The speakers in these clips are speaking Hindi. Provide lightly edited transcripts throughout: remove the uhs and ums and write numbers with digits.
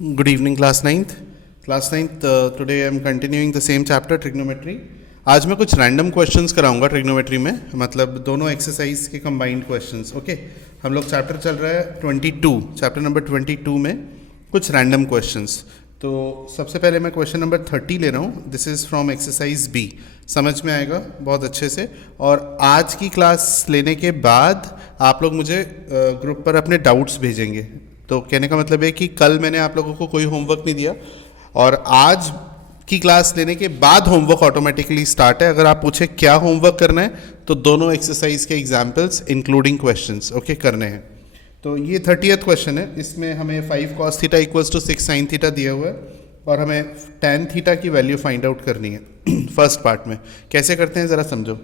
Good evening, class ninth. Class ninth, today I am continuing the same chapter, trigonometry. आज मैं कुछ रैंडम क्वेश्चंस कराऊंगा ट्रिग्नोमेट्री में, मतलब दोनों एक्सरसाइज के कंबाइंड क्वेश्चंस. ओके, हम लोग चैप्टर चल रहा है 22, चैप्टर नंबर 22 में कुछ रैंडम क्वेश्चंस. तो सबसे पहले मैं क्वेश्चन नंबर 30 ले रहा हूँ. This is from exercise B. समझ में आएगा बहुत अच्छे से. और आज की क्लास लेने के बाद आप लोग मुझे ग्रुप पर अपने डाउट्स भेजेंगे. तो कहने का मतलब है कि कल मैंने आप लोगों को कोई होमवर्क नहीं दिया और आज की क्लास लेने के बाद होमवर्क ऑटोमेटिकली स्टार्ट है. अगर आप पूछे क्या होमवर्क करना है तो दोनों एक्सरसाइज के एग्जाम्पल्स इंक्लूडिंग क्वेश्चंस ओके करने हैं. तो ये 30th क्वेश्चन है. इसमें हमें 5 cos theta equals to 6 sin theta दिया हुआ है और हमें tan थीटा की वैल्यू फाइंड आउट करनी है. फर्स्ट पार्ट में कैसे करते हैं ज़रा समझो.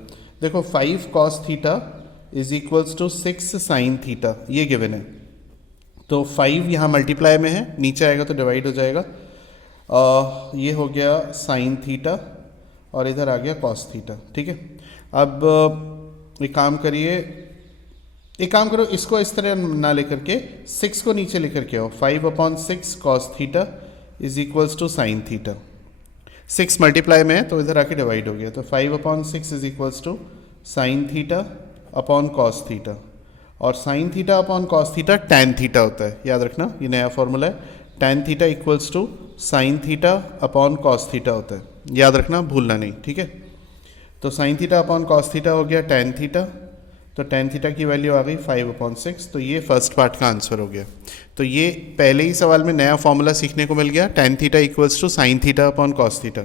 देखो 5 cos theta is equals to 6 sin theta, ये गिवन है. तो 5 यहाँ मल्टीप्लाई में है, नीचे आएगा तो डिवाइड हो जाएगा. ये हो गया साइन थीटा और इधर आ गया कॉस थीटा. ठीक है, अब एक काम करो, इसको इस तरह ना लेकर के 6 को नीचे लेकर के आओ. 5/6 cos theta is equals to sine theta. 6 multiply में है तो इधर आके डिवाइड हो गया. तो 5/6 is equals to sine theta upon cos theta. और sine theta upon cos theta tan theta होता है, याद रखना ये नया फॉर्मूला है. Tan theta equals to sine theta upon cos theta होता है, याद रखना, भूलना नहीं. ठीक है, तो sine theta upon cos theta हो गया टैन थीटा. तो टैन थीटा की वैल्यू आ गई 5/6. तो ये फर्स्ट पार्ट का आंसर हो गया. तो ये पहले ही सवाल में नया फॉर्मूला सीखने को मिल गया, tan theta equals to sine theta upon cos theta.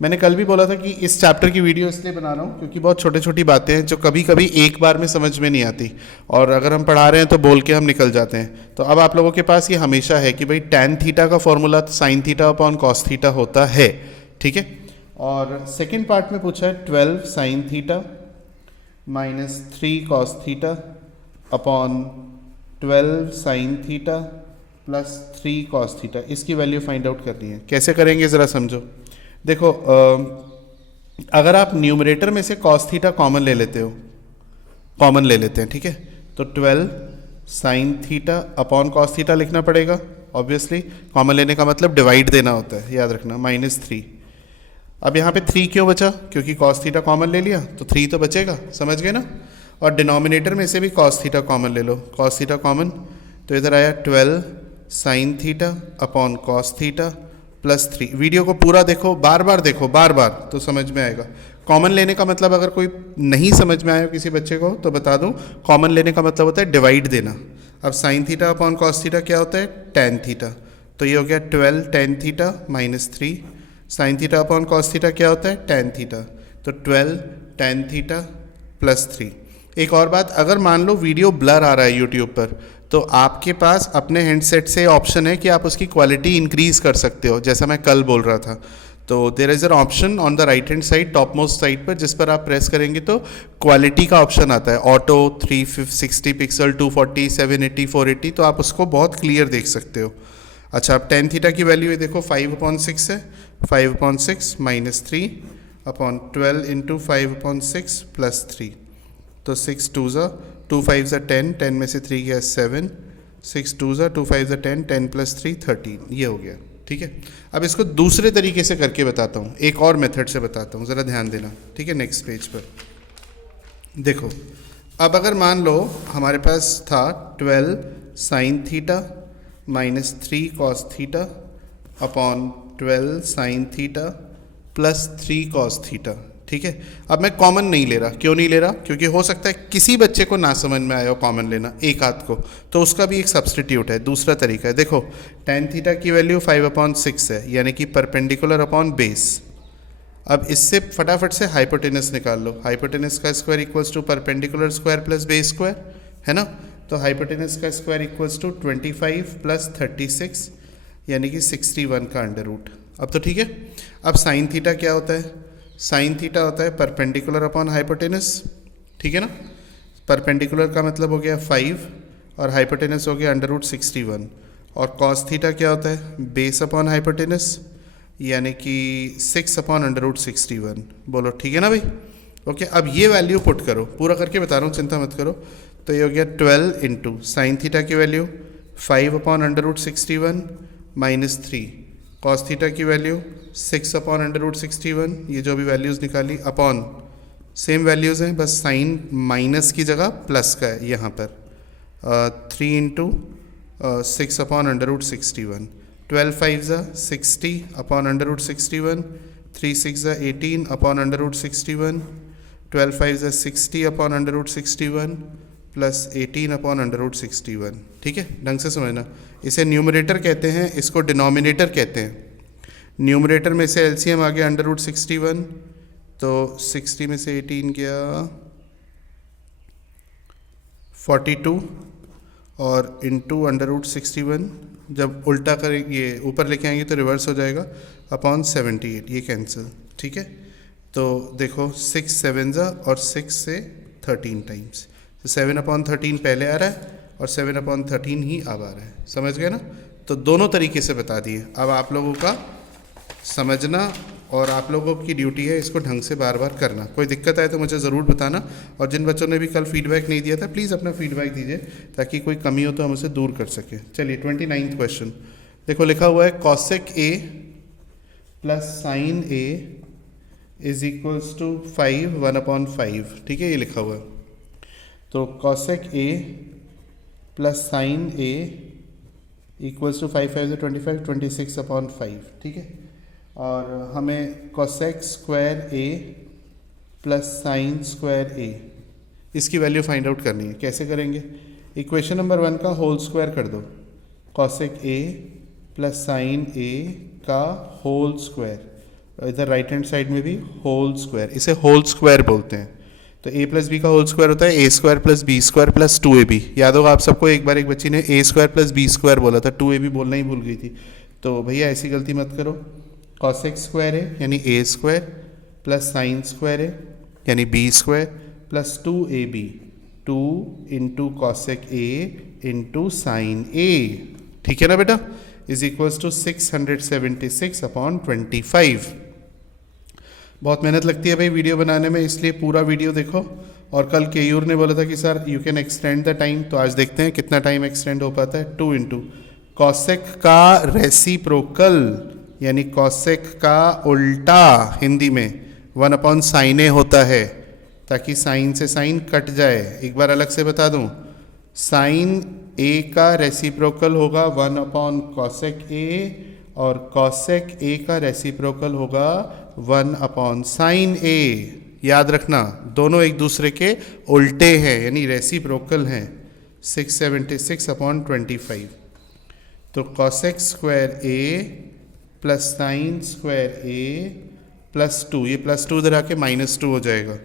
मैंने कल भी बोला था कि इस चैप्टर की वीडियो इसलिए बना रहा हूँ क्योंकि बहुत छोटी छोटी बातें हैं जो कभी कभी एक बार में समझ में नहीं आती और अगर हम पढ़ा रहे हैं तो बोल के हम निकल जाते हैं. तो अब आप लोगों के पास ये हमेशा है कि भाई टैन थीटा का formula sine theta upon cos theta होता है. ठीक है, और सेकेंड पार्ट में पूछा है 12 sine theta minus 3 cos theta upon 12 sine theta plus 3 cos theta. इसकी वैल्यू फाइंड आउट करनी है. कैसे करेंगे ज़रा समझो. देखो अगर आप न्यूमरेटर में से कॉस थीटा कॉमन ले लेते हैं. ठीक है, तो 12 sign theta upon cos theta लिखना पड़ेगा. ऑब्वियसली कॉमन लेने का मतलब डिवाइड देना होता है, याद रखना, माइनस 3. अब यहाँ पे 3 क्यों बचा? क्योंकि कॉस थीटा कॉमन ले लिया तो 3 तो बचेगा, समझ गए ना. और डिनोमिनेटर में से भी कॉस थीटा कॉमन ले लो, कॉस थीटा कॉमन. तो इधर आया 12 sign theta upon cos theta plus 3. Video को पूरा देखो, बार बार देखो, बार बार, तो समझ में आएगा. कॉमन लेने का मतलब अगर कोई नहीं समझ में आया किसी बच्चे को तो बता दूं, कॉमन लेने का मतलब होता है डिवाइड देना. अब sign theta upon cos theta क्या होता है? Tan theta. तो ये हो गया 12 tan theta minus 3. Sign theta upon cos theta क्या होता है? Tan theta. तो 12 टैन थीटा प्लस 3. एक और बात, अगर मान लो वीडियो ब्लर आ रहा है यूट्यूब पर तो आपके पास अपने हैंडसेट से ऑप्शन है कि आप उसकी क्वालिटी इंक्रीज कर सकते हो, जैसा मैं कल बोल रहा था. तो there is an option on the right hand side, top most side पर, जिस पर आप प्रेस करेंगे तो क्वालिटी का ऑप्शन आता है. Auto 360 pixel, 240, 780, 480. तो आप उसको बहुत क्लियर देख सकते हो. अच्छा, अब टेन थीटा की वैल्यू है, देखो 5/6 है. 5/6 माइनस 3 अपॉन 12 इंटू 5/6 प्लस 3. तो 6 2 2 5 10, 10 में से 3 गया 7, 6 2 2 5 10, 10 प्लस 3 13. ये हो गया. ठीक है, अब इसको दूसरे तरीके से करके बताता हूँ, एक और मेथड से बताता हूँ, ज़रा ध्यान देना. ठीक है, नेक्स्ट पेज पर देखो. अब अगर मान लो हमारे पास था 12 sine theta minus 3 cos theta upon 12 sine theta plus 3 cos theta. ठीक है, अब मैं कॉमन नहीं ले रहा. क्यों नहीं ले रहा? क्योंकि हो सकता है किसी बच्चे को ना समझ में आया हो कॉमन लेना, एक आध को, तो उसका भी एक सब्सटीट्यूट है, दूसरा तरीका है. देखो tan थीटा की वैल्यू 5/6 है, यानी कि परपेंडिकुलर अपॉन बेस. अब इससे फटाफट से हाइपोटेनस निकाल लो. हाइपोटेनस का square equals to perpendicular square plus base square, है ना. तो हाइपोटेनस का स्क्वायर इक्वल्स टू 25 प्लस 36, यानी कि 61 का अंडर रूट. अब तो ठीक है. अब साइन थीटा क्या होता है? साइन थीटा होता है परपेंडिकुलर अपॉन हाइपोटेनस. ठीक है ना. परपेंडिकुलर का मतलब हो गया 5 और हाइपोटेनस हो गया अंडर रूट 61. और कॉस थीटा क्या होता है? बेस अपॉन हाइपोटेनस, यानी कि 6 अपॉन अंडर रूट 61. बोलो ठीक है ना भाई. ओके, अब ये वैल्यू पुट करो, पूरा करके बता रहा हूँ, चिंता मत करो. तो ये हो गया 12 इंटू साइन थीटा की value 5 upon under root 61 -3 cos theta की वैल्यू 6 अपॉन अंडर रूट 61, ये जो भी वैल्यूज़ निकाली अपॉन सेम वैल्यूज़ हैं, बस साइन माइनस की जगह प्लस का है यहाँ पर 3 इंटू 6 अपॉन अंडर रूट 61, 12 5 ज़ा 60 अपॉन अंडर रूट 61, 3 6 ज़ा 18 अपॉन अंडर रूट 61, 12 5 ज़ा 60 upon under root 61 plus 18 upon under root 61। ठीक है, ढंग से समझना। इसे न्यूमरेटर कहते हैं, इसको डिनोमिनेटर कहते हैं। न्यूमरेटर में से एलसीएम आ गया अंडर रूट 61, तो 60 में से 18 गया 42 और इंटू अंडर रूट 61, जब उल्टा करेंगे ये ऊपर लेके आएंगे तो रिवर्स हो जाएगा, अपॉन 78, ये कैंसिल। ठीक है, तो देखो 6 7 ज़ा और 6 से 13 टाइम्स, तो 7 अपॉन 13 पहले आ रहा है और 7 अपॉन 13 ही अब आ रहा है। समझ गए ना? तो दोनों तरीके से बता दिए। अब आप लोगों का समझना और आप लोगों की ड्यूटी है इसको ढंग से बार बार करना। कोई दिक्कत आए तो मुझे ज़रूर बताना, और जिन बच्चों ने भी कल फीडबैक नहीं दिया था प्लीज़ अपना फीडबैक दीजिए ताकि कोई कमी हो तो हम उसे दूर कर सकें। चलिए 29वां क्वेश्चन देखो, लिखा हुआ है cosec A plus sine A is equals to 5 1/5। ठीक है, ये लिखा हुआ है। तो cosec A plus sine A equals to 5 5 25 26/5। ठीक है, और हमें cosec square A plus sine square A इसकी वैल्यू फाइंड आउट करनी है। कैसे करेंगे? इक्वेशन नंबर 1 का होल स्क्वायर कर दो, कोसेक ए प्लस साइन ए का होल स्क्वायर, इधर राइट हैंड साइड में भी होल स्क्वायर, इसे होल स्क्वायर बोलते हैं। तो a प्लस बी का होल स्क्वायर होता है a² plus b² plus 2ab। याद होगा आप सबको, एक बार एक बच्ची ने a² प्लस b² बोला था, 2ab बोलना ही भूल गई थी। तो भैया ऐसी गलती मत करो। कॉसेक स्क्वायर है यानी a² प्लस साइन स्क्वायर है यानी b² plus 2ab, 2 into cosec a into sine a। ठीक है ना बेटा, इज इक्वल्स टू 676/25। बहुत मेहनत लगती है भाई वीडियो बनाने में, इसलिए पूरा वीडियो देखो। और कल केयूर ने बोला था कि sir you can extend the time, तो आज देखते हैं कितना टाइम एक्सटेंड हो पाता है। 2 इंटू कॉसेक का रेसिप्रोकल यानी कॉसेक का उल्टा, हिंदी में 1/sin a होता है, ताकि साइन से साइन कट जाए। एक बार अलग से बता दूं, साइन a का रेसिप्रोकल होगा 1/cosec a और कॉसेक ए का रेसिप्रोकल होगा 1/sin a। याद रखना, दोनों एक दूसरे के उल्टे हैं यानी रेसिप्रोकल हैं। 676/25। तो cosec square A plus sine square A plus 2, ये प्लस 2 इधर आके -2 हो जाएगा।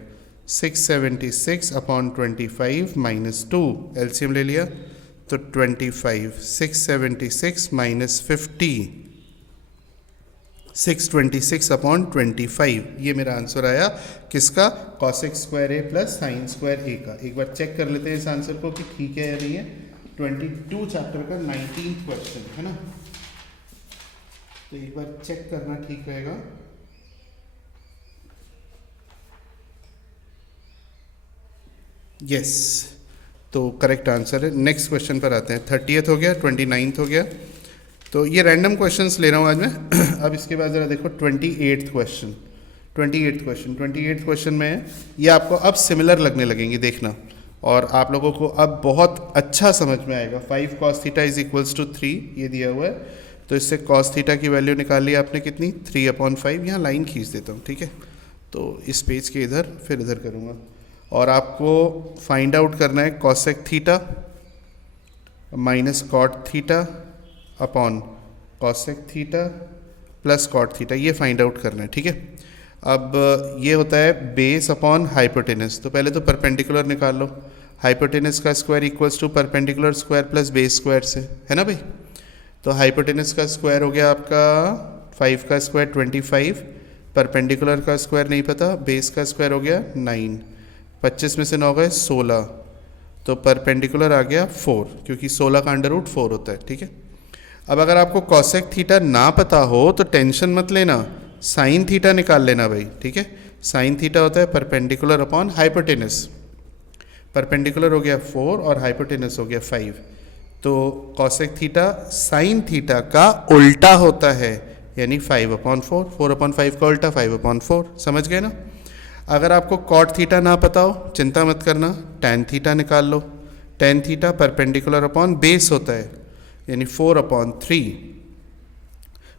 676/25 -2, एलसीएम ले लिया तो 25, 676 -50, 626/25। ये मेरा आंसर आया किसका? Cosec square A plus sine square ए का। एक बार चेक कर लेते हैं इस आंसर को कि ठीक है या नहीं है। 22 चैप्टर का 19th क्वेश्चन है ना, तो एक बार चेक करना ठीक रहेगा। यस, तो करेक्ट आंसर है। नेक्स्ट क्वेश्चन पर आते हैं। 30th हो गया, 29th हो गया। तो ये रैंडम क्वेश्चंस ले रहा हूँ आज मैं। अब इसके बाद ज़रा देखो 28th क्वेश्चन। 28th क्वेश्चन में ये आपको अब सिमिलर लगने लगेंगे, देखना, और आप लोगों को अब बहुत अच्छा समझ में आएगा। 5 cos theta is equals to 3 ये दिया हुआ है, तो इससे cos थीटा की वैल्यू निकाल ली आपने कितनी? 3/5। यहाँ लाइन खींच देता हूँ, ठीक है, तो इस पेज के इधर फिर इधर करूँगा। और आपको फाइंड आउट करना है cosec theta minus cot theta upon cosec theta plus cot theta, ये फाइंड आउट करना है। ठीक है, अब ये होता है बेस अपॉन हाइपोटेनस। तो पहले तो परपेंडिकुलर निकाल लो। हाइपोटेनस का square equals to perpendicular square plus base square से, है ना भाई। तो हाइपोटेनस का स्क्वायर हो गया आपका 5 का स्क्वायर 25, परपेंडिकुलर का स्क्वायर नहीं पता, बेस का स्क्वायर हो गया 9, 25 में से 9 गए 16, तो परपेंडिकुलर आ गया 4, क्योंकि 16 का अंडर रूट 4 होता है। ठीक है, अब अगर आपको कॉसेक थीटा ना पता हो तो टेंशन मत लेना, साइन थीटा निकाल लेना भाई। ठीक है, साइन थीटा होता है परपेंडिकुलर अपॉन हाइपोटेनस। परपेंडिकुलर हो गया 4 और हाइपोटेनस हो गया 5, तो कॉसेक थीटा साइन थीटा का उल्टा होता है, यानी 5/4, 4/5 का उल्टा 5/4, समझ गए ना। अगर आपको कॉट थीटा ना पता हो चिंता मत करना, टैन थीटा निकाल लो। Tan theta perpendicular upon base होता है, यानी 4/3।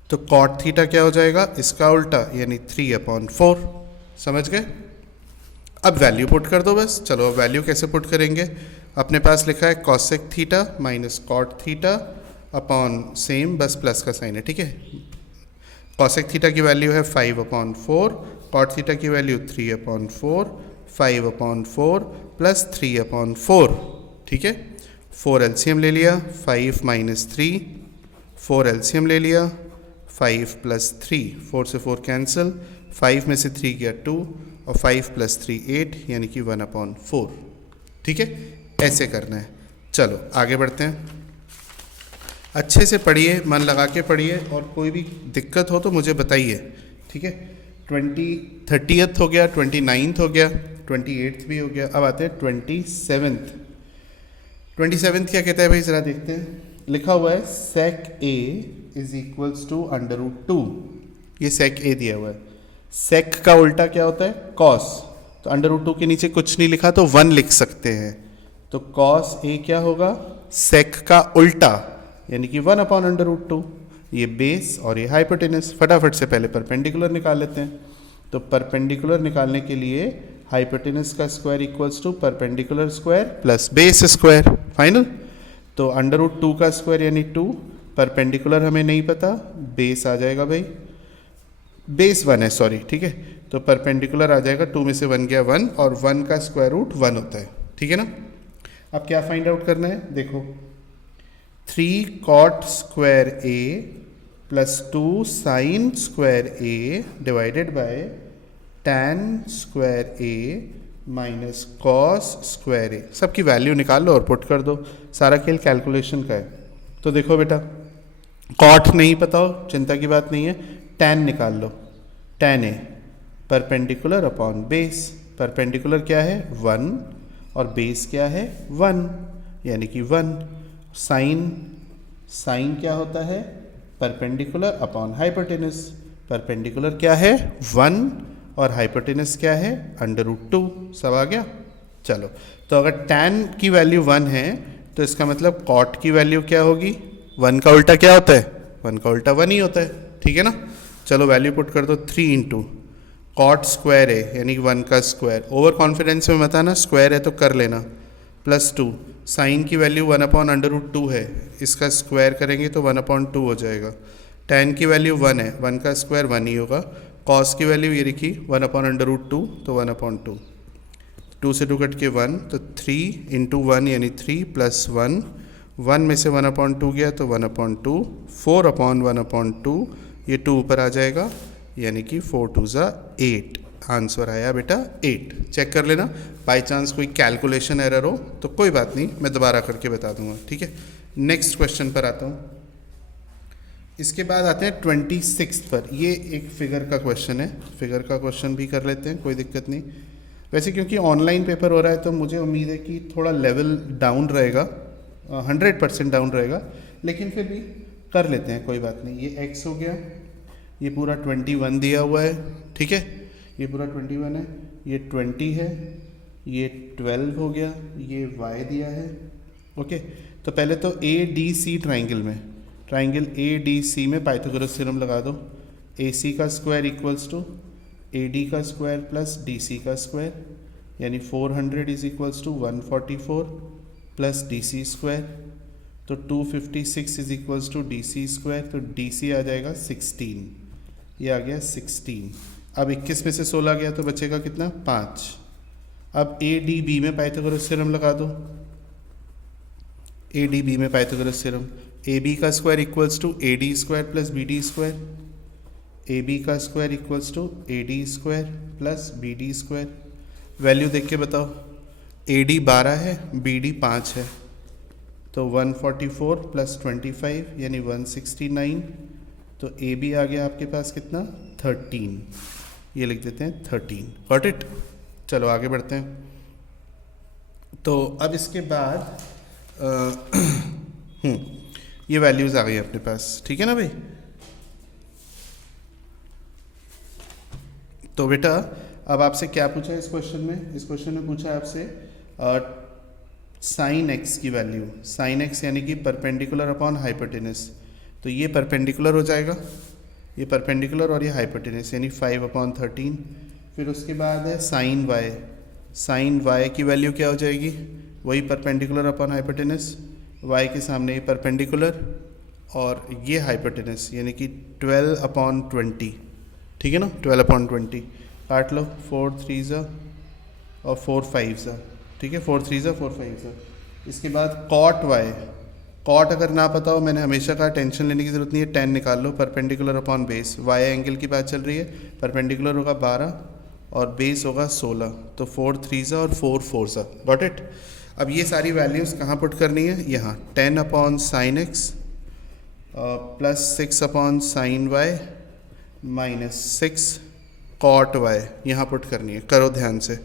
तो कॉट थीटा क्या हो जाएगा, इसका उल्टा, यानी 3/4, समझ गए। अब वैल्यू पुट कर दो बस। चलो अब वैल्यू कैसे पुट करेंगे, अपने पास लिखा है cosec theta minus cot theta upon same, बस प्लस का साइन है, ठीक है। कॉसेक थीटा की वैल्यू है 5/4, कॉट थीटा की वैल्यू 3/4, 5/4 प्लस 3/4, ठीक है। 4 एलसीएम ले लिया, 5 माइनस 3, 4 एलसीएम ले लिया, 5 प्लस 3, 4 से 4 कैंसिल, 5 में से 3 गया 2 और 5 प्लस 3 8, यानी कि 1/4, ठीक है। ऐसे करना है। चलो आगे बढ़ते हैं, अच्छे से पढ़िए, मन लगा के पढ़िए, और कोई भी दिक्कत हो तो मुझे बताइए, ठीक है। 30th हो गया, 29th हो गया, 28th भी हो गया। अब आते हैं 27th। 27th क्या कहता है भाई, ज़रा देखते हैं। लिखा हुआ है sec a is equals to √2। ये sec a दिया हुआ है। sec का उल्टा क्या होता है, cos। तो √2 के नीचे कुछ नहीं लिखा तो 1 लिख सकते हैं। तो cos a क्या होगा, sec का उल्टा, यानी कि 1/√2। ये बेस और ये हाइपोटेनस। फटाफट से पहले परपेंडिकुलर निकाल लेते हैं। तो परपेंडिकुलर निकालने के लिए हाइपोटेनस का square equals to perpendicular square plus base square, final. तो √2 का स्क्वायर यानी 2, परपेंडिकुलर हमें नहीं पता, बेस आ जाएगा भाई, बेस 1 है सॉरी, ठीक है। तो परपेंडिकुलर आ जाएगा, 2 में से 1 गया 1, और 1 का स्क्वायर रूट 1 होता है, ठीक है ना। अब क्या फाइंड आउट करना है, देखो 3 cot square a plus 2 sine square a divided by tan square a minus cos square a। सबकी वैल्यू निकाल लो और पुट कर दो। सारा खेल कैलकुलेशन का है। तो देखो बेटा, कॉट नहीं पता हो चिंता की बात नहीं है, tan निकाल लो। tan a perpendicular upon base, perpendicular क्या है 1 और बेस क्या है 1, यानी कि 1। साइन क्या होता है, परपेंडिकुलर अपॉन हाइपोटेनस। परपेंडिकुलर क्या है 1 और हाइपोटेनस क्या है √2। सब आ गया। चलो तो अगर tan की वैल्यू 1 है तो इसका मतलब cot की वैल्यू क्या होगी, 1 का उल्टा क्या होता है, 1 का उल्टा 1 ही होता है, ठीक है ना। चलो वैल्यू पुट कर दो, 3 इंटू कॉट स्क्वायर है यानी कि 1 का स्क्वायर, ओवर कॉन्फिडेंस में मत आना, स्क्वायर है तो कर लेना, प्लस 2 साइन की वैल्यू 1/√2 है, इसका स्क्वायर करेंगे तो 1/2 हो जाएगा। tan की वैल्यू 1 है, 1 का स्क्वायर 1 ही होगा। cos की वैल्यू ये लिखी 1/√2 तो 1/2, 2 से 2 कट के 1, तो 3 इंटू 1 यानी 3 प्लस 1, 1 में से 1/2 गया तो 1/2, 4/1/2, ये 2 ऊपर आ जाएगा, यानी कि 4 2 8। आंसर आया बेटा 8। चेक कर लेना, बाई चांस कोई कैलकुलेशन एरर हो तो कोई बात नहीं, मैं दोबारा करके बता दूंगा, ठीक है। नेक्स्ट क्वेश्चन पर आता हूँ। इसके बाद आते हैं 26 पर। ये एक फिगर का क्वेश्चन है, फिगर का क्वेश्चन भी कर लेते हैं, कोई दिक्कत नहीं। वैसे क्योंकि ऑनलाइन पेपर हो रहा है तो मुझे उम्मीद है कि थोड़ा लेवल डाउन रहेगा, 100% डाउन रहेगा, लेकिन फिर भी कर लेते हैं, कोई बात नहीं। ये x हो गया, ये पूरा 21 दिया हुआ है, ठीक है, ये पूरा 21 है, ये 20 है, ये 12 हो गया, ये y दिया है, ओके। तो पहले तो ADC ट्राइंगल में, ट्राइंगल ADC में पाइथागोरस थ्योरम लगा दो। AC का स्क्वायर इक्वल्स टू AD का स्क्वायर प्लस DC का स्क्वायर, यानी 400 is equals to 144 plus DC square, तो 256 is equals to DC square, तो DC आ जाएगा 16, ये आ गया 16। अब 21 में से 16 गया तो बचेगा कितना 5। अब ADB में पाइथागोरस थ्योरम लगा दो। ADB में पाइथागोरस थ्योरम, AB का square equals to AD square plus BD square, AB का square equals to AD square plus BD square. Value देख के बताओ, AD 12 है, BD 5 है, तो 144 प्लस 25 यानी 169, तो AB आ गया आपके पास कितना 13, ये लिख देते हैं 13। Got it. चलो आगे बढ़ते हैं। तो अब इसके बाद ये वैल्यूज़ आ गई अपने पास, ठीक है ना भाई। तो बेटा अब आपसे क्या पूछा है इस क्वेश्चन में? इस क्वेश्चन में पूछा है आपसे साइन एक्स की वैल्यू, साइन एक्स यानी कि परपेंडिकुलर अपॉन हाइपोटेनस। तो ये परपेंडिकुलर हो जाएगा, ये परपेंडिकुलर और ये हाइपोटेनस यानी 5/13। फिर उसके बाद है साइन वाई, साइन वाई की वैल्यू क्या हो जाएगी? वही परपेंडिकुलर अपॉन हाइपोटेनस, वाई के सामने ये परपेंडिकुलर और ये हाइपोटेनस यानी कि 12/20, ठीक है ना, 12/20। काट लो, 4 3 ज़ा और 4 5 ज़ा, ठीक है, 4 3 ज़ा 4 5 ज़ा। इसके बाद कॉट वाई, कॉट अगर ना पता हो, मैंने हमेशा कहा टेंशन लेने की जरूरत नहीं है, 10 निकाल लो, perpendicular upon base, Y angle की बात चल रही है, परपेंडिकुलर होगा 12 और बेस होगा 16, तो 4 3 ज़ा और 4 4 ज़ा, गॉट इट। अब ये सारी वैल्यूज़ कहाँ पुट करनी है? यहाँ 10/sin x plus 6/sin y minus 6 cot y यहाँ पुट करनी है। करो ध्यान से,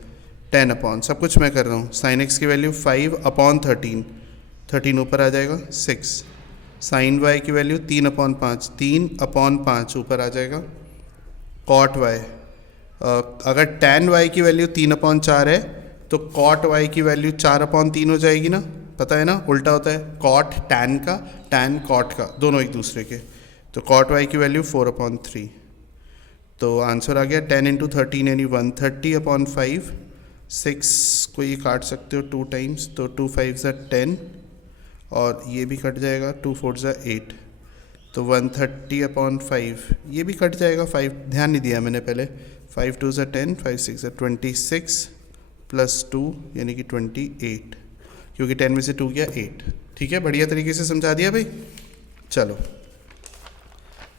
10 सब कुछ मैं कर रहा हूँ। sin x की वैल्यू 5/13, 13 ऊपर आ जाएगा 6, sin y की वैल्यू 3/5, 3/5 ऊपर आ जाएगा, cot y अगर tan y की वैल्यू 3/4 है तो cot y की वैल्यू 4/3 हो जाएगी ना, पता है ना, उल्टा होता है, cot tan का, tan cot का, दोनों एक दूसरे के। तो cot y की वैल्यू 4/3, तो आंसर आ गया 10 × 13 यानी 130/5। 6 को ये काट सकते हो 2 टाइम्स, तो 2 5 ज़ा 10 और ये भी कट जाएगा, 2 4 ज़ा 8, तो 130/5 ये भी कट जाएगा, 5 ध्यान नहीं दिया मैंने पहले, 5 2 ज़ा 10, 5 6 ज़ा 26 प्लस 2 यानी कि 28, क्योंकि 10 में से 2 गया 8, ठीक है, बढ़िया तरीके से समझा दिया भाई। चलो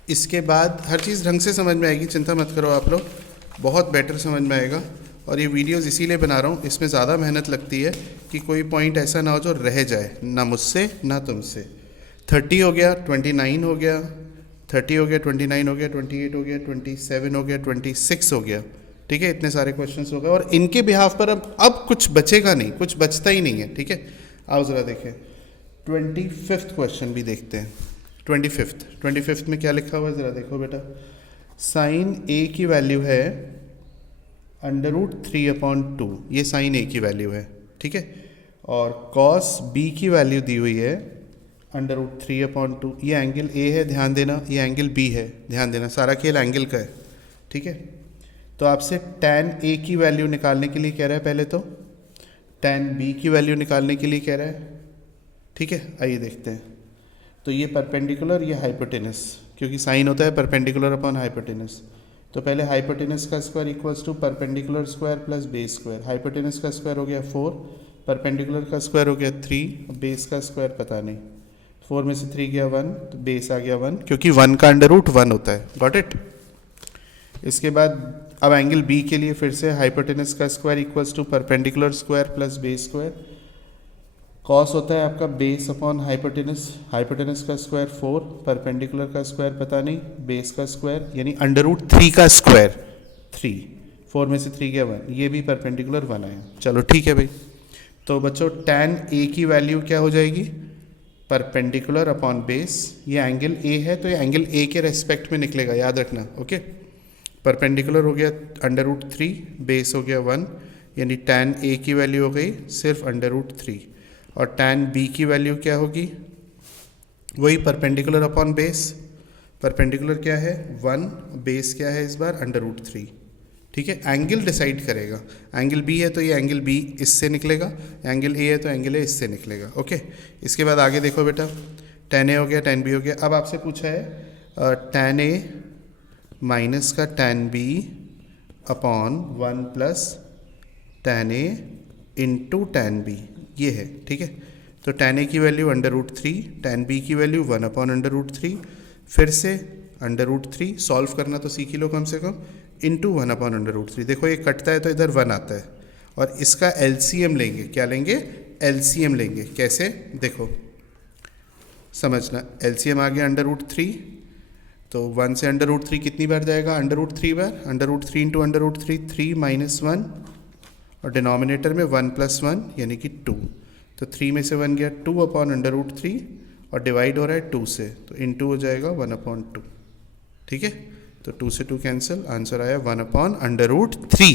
इसके बाद हर चीज़ ढंग से समझ में आएगी, चिंता मत करो आप लोग, बहुत बेटर समझ में आएगा। और ये वीडियोस इसीलिए बना रहा हूँ, इसमें ज़्यादा मेहनत लगती है कि कोई पॉइंट ऐसा ना हो जो रह जाए, ना मुझसे ना तुमसे। 30 हो गया, 29 हो गया, 30 हो गया, 29 हो गया, 28 हो गया, 27 हो गया, 26 हो गया, ठीक है, इतने सारे क्वेश्चंस हो गए और इनके बिहाफ पर अब कुछ बचेगा नहीं, कुछ बचता ही नहीं है, ठीक है। आओ ज़रा देखें 25th क्वेश्चन भी देखते हैं। 25th में क्या लिखा हुआ है ज़रा देखो बेटा। साइन ए की वैल्यू है √3/2, ये साइन ए की वैल्यू है, ठीक है, और कॉस बी की वैल्यू दी हुई है √3/2। ये एंगल ए है, ध्यान देना, ये एंगल बी है, ध्यान देना, सारा खेल एंगल का है, ठीक है। तो आपसे tan ए की वैल्यू निकालने के लिए कह रहा है, पहले तो tan बी की वैल्यू निकालने के लिए कह रहा है, ठीक है। आइए देखते हैं, तो ये परपेंडिकुलर, ये हाइपोटेनस, क्योंकि साइन होता है परपेंडिकुलर अपॉन हाइपोटेनस। तो पहले हाइपोटेनस का square equals to perpendicular square plus base square. Hypotenuse का स्क्वायर हो गया 4, परपेंडिकुलर का स्क्वायर हो गया 3, बेस का स्क्वायर पता नहीं, 4 में से 3 गया 1, तो बेस आ गया 1, क्योंकि 1 का √1 होता है, गॉट इट। इसके बाद अब एंगल बी के लिए फिर से हाइपोटेनस का square equals to perpendicular square plus base square. Cos होता है आपका बेस अपॉन हाइपोटेनस, हाइपोटेनस का स्क्वायर 4, परपेंडिकुलर का स्क्वायर पता नहीं, बेस का स्क्वायर यानी √3 का स्क्वायर 3, 4 में से 3 गया 1, ये भी परपेंडिकुलर 1 आया। चलो ठीक है भाई। तो बच्चों tan ए की वैल्यू क्या हो जाएगी? परपेंडिकुलर अपॉन बेस, ये एंगल ए है तो ये एंगल ए के रेस्पेक्ट में निकलेगा, याद रखना, ओके। परपेंडिकुलर हो गया √3, बेस हो गया 1, यानी tan ए की वैल्यू हो गई सिर्फ √3, और tan बी की वैल्यू क्या होगी? वही परपेंडिकुलर अपॉन बेस, परपेंडिकुलर क्या है 1, बेस क्या है इस बार √3, ठीक है। एंगल डिसाइड करेगा, एंगल बी है तो ये एंगल बी इससे निकलेगा, एंगल ए है तो एंगल ए इससे निकलेगा, ओके। इसके बाद आगे देखो बेटा, tan ए हो गया, tan बी हो गया। अब आपसे पूछा है tan ए माइनस का tan B upon 1 plus tan A into tan B, ये है, ठीक है। तो tan ए की वैल्यू √3, tan बी की वैल्यू 1 अपॉन √3, फिर से √3, सॉल्व करना तो सीख ही लो कम से कम, इंटू 1 अपॉन √3। देखो ये कटता है तो इधर 1 आता है, और इसका एलसीएम लेंगे, क्या लेंगे? एलसीएम लेंगे। कैसे? देखो समझना, एलसीएम आ गया √3, तो 1 से √3 कितनी बार जाएगा? √3 बार, √3 इंटू √3, 3 माइनस 1, और डिनोमिनेटर में 1 प्लस 1 यानी कि 2, तो 3 में से 1 गया 2 अपॉन √3, और डिवाइड हो रहा है 2 से, तो इनटू हो जाएगा 1/2। ठीक है, तो 2 से 2 कैंसिल, आंसर आया 1/√3।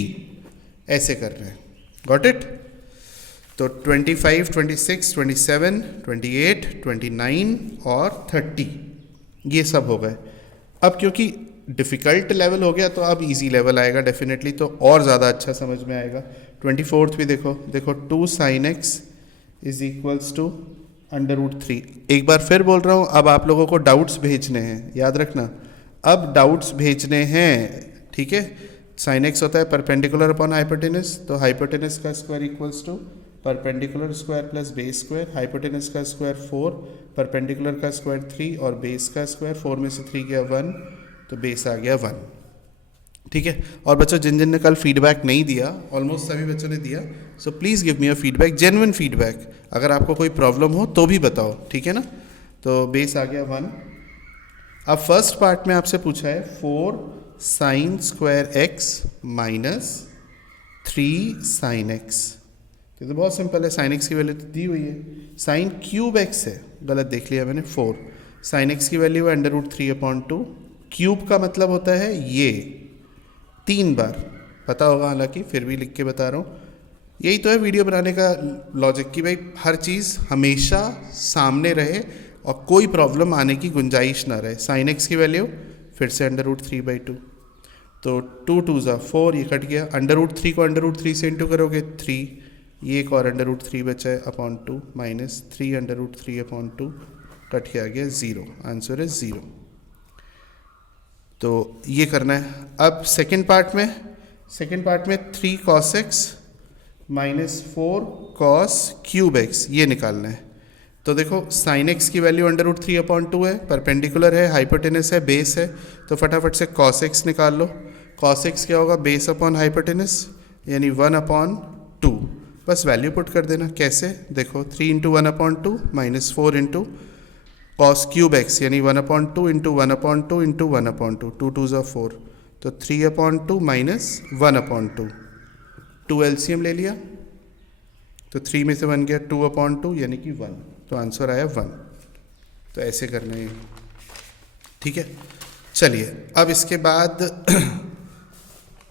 ऐसे कर रहे हैं, गॉट इट। तो 25, 26, 27, 28, 29 और 30 ये सब हो गए। अब क्योंकि डिफ़िकल्ट लेवल हो गया तो अब इजी लेवल आएगा डेफिनेटली, तो और ज़्यादा अच्छा समझ में आएगा। 24th भी देखो 2 sin x is equals to √3। एक बार फिर बोल रहा हूँ, अब आप लोगों को डाउट्स भेजने हैं, याद रखना, अब डाउट्स भेजने हैं। ठीक है, sin x होता है परपेंडिकुलर अपॉन हाइपोटेनस, तो हाइपोटेनस का square equals to perpendicular square plus base square. Hypotenuse का स्क्वायर 4, परपेंडिकुलर का स्क्वायर 3 और बेस का स्क्वायर 4 में से 3 गया 1, तो बेस आ गया 1। ठीक है, और बच्चों जिन जिन ने कल फीडबैक नहीं दिया, ऑलमोस्ट सभी बच्चों ने दिया, so please give me a feedback, genuine feedback. अगर आपको कोई प्रॉब्लम हो तो भी बताओ, ठीक है ना। तो बेस आ गया 1। अब फर्स्ट पार्ट में आपसे पूछा है 4 sin square x minus 3 sin x। तो बहुत सिंपल है, sin x की वैल्यू तो दी हुई है, sin क्यूब x है, गलत देख लिया मैंने, 4 sin x की वैल्यू है √3/2। क्यूब का मतलब होता है ये 3 बार, पता होगा हालांकि फिर भी लिख के बता रहा हूँ। यही तो है वीडियो बनाने का लॉजिक कि भाई हर चीज़ हमेशा सामने रहे और कोई प्रॉब्लम आने की गुंजाइश ना रहे। sin x की वैल्यू फिर से √3/2, तो 2 2 ज़ा 4, ये कट गया। √3 को √3 से इंटू करोगे 3, ये एक और √3 बचा है अपॉन 2 माइनस 3 √3/2, कट के आ गया 0, आंसर है 0। तो ये करना है। अब सेकंड पार्ट में 3 cos x minus 4 cos cube x ये निकालना है। तो देखो sin x की वैल्यू √3/2 है, परपेंडिकुलर है, हाइपोटेनस है, बेस है, तो फटाफट से cos x निकाल लो। cos x क्या होगा, बेस अपॉन हाइपोटेनस, यानी 1/2। बस वैल्यू पुट कर देना। कैसे, देखो 3 × 1/2 माइनस 4 × cos क्यूब x यानी 1/2 × 1/2 × 1/2, 2 2 ज़ा 4, तो 3/2 माइनस 1/2, 2 एलसीएम ले लिया, तो 3 में से 1 गया 2/2 यानी कि 1, तो आंसर आया 1। तो ऐसे करना है, ठीक है। चलिए अब इसके बाद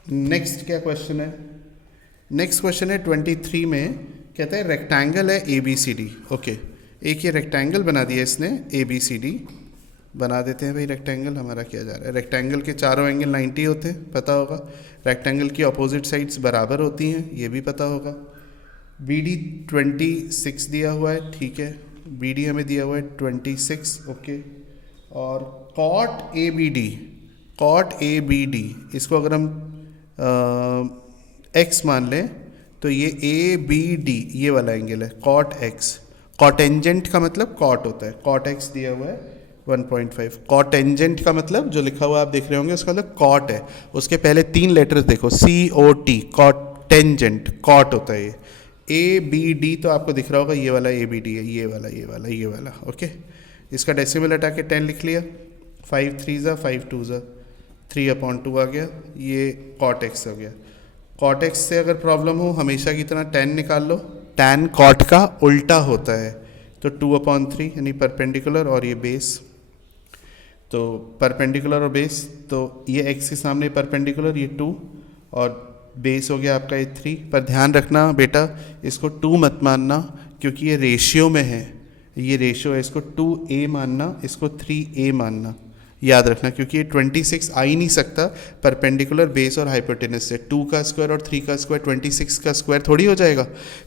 नेक्स्ट क्या क्वेश्चन है, नेक्स्ट क्वेश्चन है 23 में, कहता है रेक्टेंगल है ABCD। ओके, एक ये रेक्टेंगल बना दिया इसने ABCD, बना देते हैं भाई रेक्टेंगल। हमारा क्या जा रहा है, रेक्टेंगल के चारों एंगल 90 होते हैं, पता होगा। रेक्टेंगल की अपोजिट साइड्स बराबर होती हैं, ये भी पता होगा। BD 26 दिया हुआ है, ठीक है, BD हमें दिया हुआ है 26, ओके। और कॉट ABD इसको अगर हम x मान लें तो ये ABD ये वाला एंगल है कॉट x। कॉटेंजेंट का मतलब कॉट होता है, कॉट x दिया हुआ है 1.5। कॉटेंजेंट का मतलब जो लिखा हुआ आप देख रहे होंगे उसका मतलब कॉट है, उसके पहले 3 लेटर्स देखो, COT, कॉटेंजेंट, कॉट होता है ये। ABD तो आपको दिख रहा होगा ये वाला ABD है, ये वाला, ओके। इसका डेसिमल हटा के 10 लिख लिया, 5 3 ज़ा 5 2 ज़ा 3/2 आ गया, ये कॉट x हो गया। कॉट x से अगर प्रॉब्लम हो हमेशा की तरह tan निकाल लो, tan कॉट का उल्टा होता है, तो 2/3 यानी परपेंडिकुलर और ये बेस, तो परपेंडिकुलर और बेस, तो ये x के सामने परपेंडिकुलर ये 2 और बेस हो गया आपका ये 3। पर ध्यान रखना बेटा, इसको 2 मत मानना क्योंकि ये रेशियो में है, ये रेशियो है, इसको 2a मानना, इसको 3a मानना, याद रखना, क्योंकि ये 26 आ ही नहीं सकता परपेंडिकुलर बेस और हाइपोटेनस से। 2 का स्क्वायर और 3 का स्क्वायर 26 का स्क्वायर थोड़ी हो जाएगा,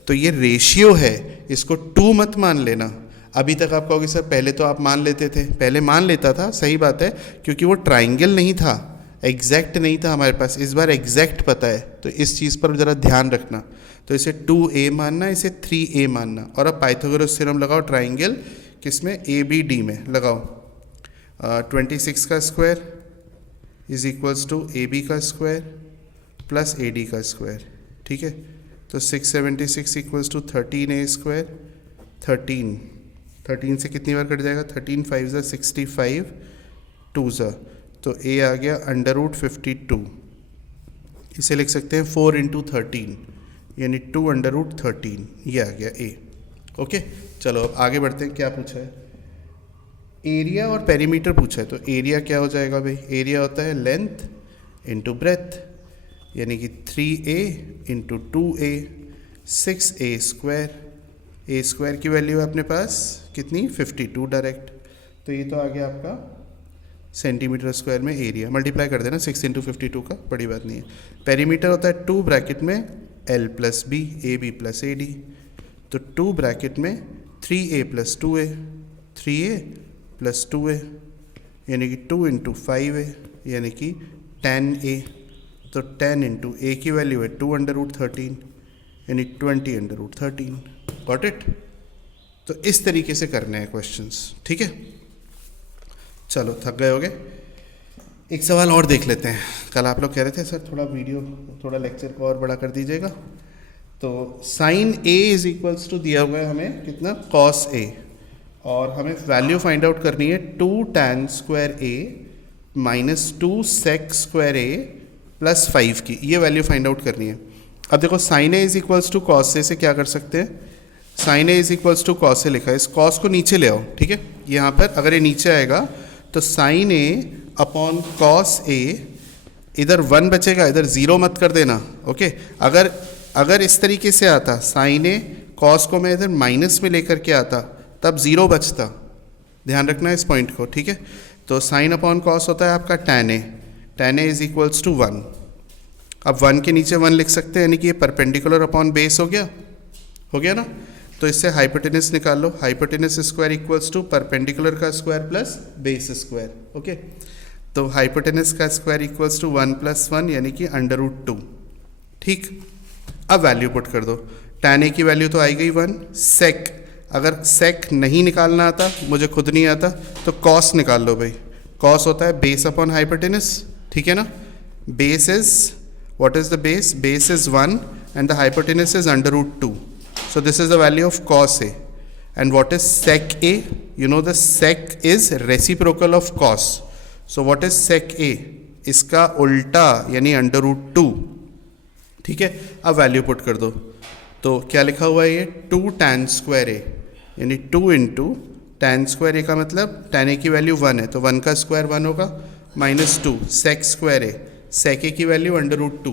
तो ये रेशियो है, इसको 2 मत मान लेना। अभी तक आप कहोगे सर पहले तो आप मान लेते थे, पहले मान लेता था, सही बात है, क्योंकि वो ट्राइंगल नहीं था, एग्जैक्ट नहीं था हमारे पास, इस बार एग्जैक्ट पता है, तो इस चीज़ पर ज़रा ध्यान रखना। तो इसे 2a मानना, इसे 3a मानना। और अब पाइथागोरस थ्योरम लगाओ ट्राइंगल किसमें, ABD में लगाओ। 26 का square is equals to AB का स्क्वायर प्लस AD का स्क्वायर, ठीक है। तो 676 इक्वल्स टू 13a स्क्वायर, 13 से कितनी बार कट जाएगा, 13 5 ज़ा 65, 2 ज़ा, तो a आ गया √52। इसे लिख सकते हैं 4 × 13 यानी 2 √13, ये आ गया a। ओके, चलो अब आगे बढ़ते हैं, क्या पूछा है। एरिया और पेरीमीटर पूछा है, तो एरिया क्या हो जाएगा भाई, एरिया होता है लेंथ इंटू ब्रेथ, यानी कि 3a into 2a, 6a square. A square की वैल्यू है अपने पास कितनी, 52 डायरेक्ट। तो ये तो आ गया आपका सेंटीमीटर स्क्वायर में एरिया, मल्टीप्लाई कर देना 6 इंटू 52 का, बड़ी बात नहीं है। पेरीमीटर होता है 2 ब्रैकेट में l plus B, A B plus A D, तो 2 ब्रैकेट में 3a plus 2a, 3a plus 2a, यानी कि 2 इंटू 5a, यानी कि 10a। तो 10 इंटू a की वैल्यू है 2 अंडर रूट 13, यानी 20 अंडर रूट 13। Got it. तो इस तरीके से करने हैं क्वेश्चंस, ठीक है। चलो थक गए होगे, एक सवाल और देख लेते हैं। कल आप लोग कह रहे थे सर थोड़ा वीडियो, थोड़ा लेक्चर को और बड़ा कर दीजिएगा। तो sine a is equals to दिया हुआ है हमें कितना, कॉस a, और हमें वैल्यू फाइंड आउट करनी है 2 tan square a minus 2 sec square a plus 5 की, ये वैल्यू फाइंड आउट करनी है। अब देखो sine a is equals to cos a से क्या कर सकते हैं, sine a is equals to cos a लिखा है, इस कॉस को नीचे ले आओ, ठीक है। यहाँ पर अगर ये नीचे आएगा तो sine a upon cos a, इधर 1 बचेगा, इधर 0 मत कर देना, ओके। अगर इस तरीके से आता साइन a, कॉस को मैं इधर माइनस में लेकर के आता तब 0 बचता, ध्यान रखना इस पॉइंट को, ठीक है। तो साइन अपॉन कॉस होता है आपका tan a is equals to 1। अब 1 के नीचे 1 लिख सकते हैं, यानी कि ये परपेंडिकुलर अपॉन बेस हो गया ना। तो इससे हाइपोटेनस निकाल लो, hypotenuse square equals to perpendicular का square plus base square, okay. तो हाइपोटेनस का स्क्वायर इक्वल्स टू 1 प्लस 1, यानी कि अंडर रूट 2, ठीक। अब वैल्यू पुट कर दो, tan a की वैल्यू तो आई गई 1, सेक, अगर सेक नहीं निकालना आता, मुझे खुद नहीं आता, तो कॉस निकाल लो भाई। कॉस होता है बेस अपॉन हाइपोटेनस, ठीक है ना। Base is, what is the base? Base is 1 and the hypotenuse is under root 2. So this is the value of cos A. And what is sec A? You know the sec is reciprocal of cos. So what is sec A? इसका उल्टा यानी under root 2, ठीक है। अब वैल्यू पुट कर दो, तो क्या लिखा हुआ है ये 2 tan स्क्वायर A, यानी 2 इंटू tan स्क्वायर A का मतलब tan A की वैल्यू 1 है, तो 1 का स्क्वायर 1 होगा, माइनस 2 sec स्क्वायर A, सेक ए की वैल्यू अंडर रूट 2,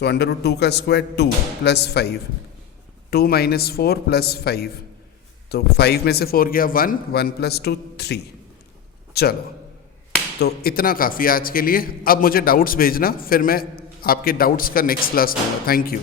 तो अंडर रूट 2 का स्क्वायर 2 प्लस 5, 2 माइनस 4 प्लस 5, तो 5 में से 4 गया 1, 1 प्लस 2 3। चलो तो इतना काफ़ी आज के लिए। अब मुझे डाउट्स भेजना, फिर मैं आपके डाउट्स का नेक्स्ट क्लास लूँगा। Thank you.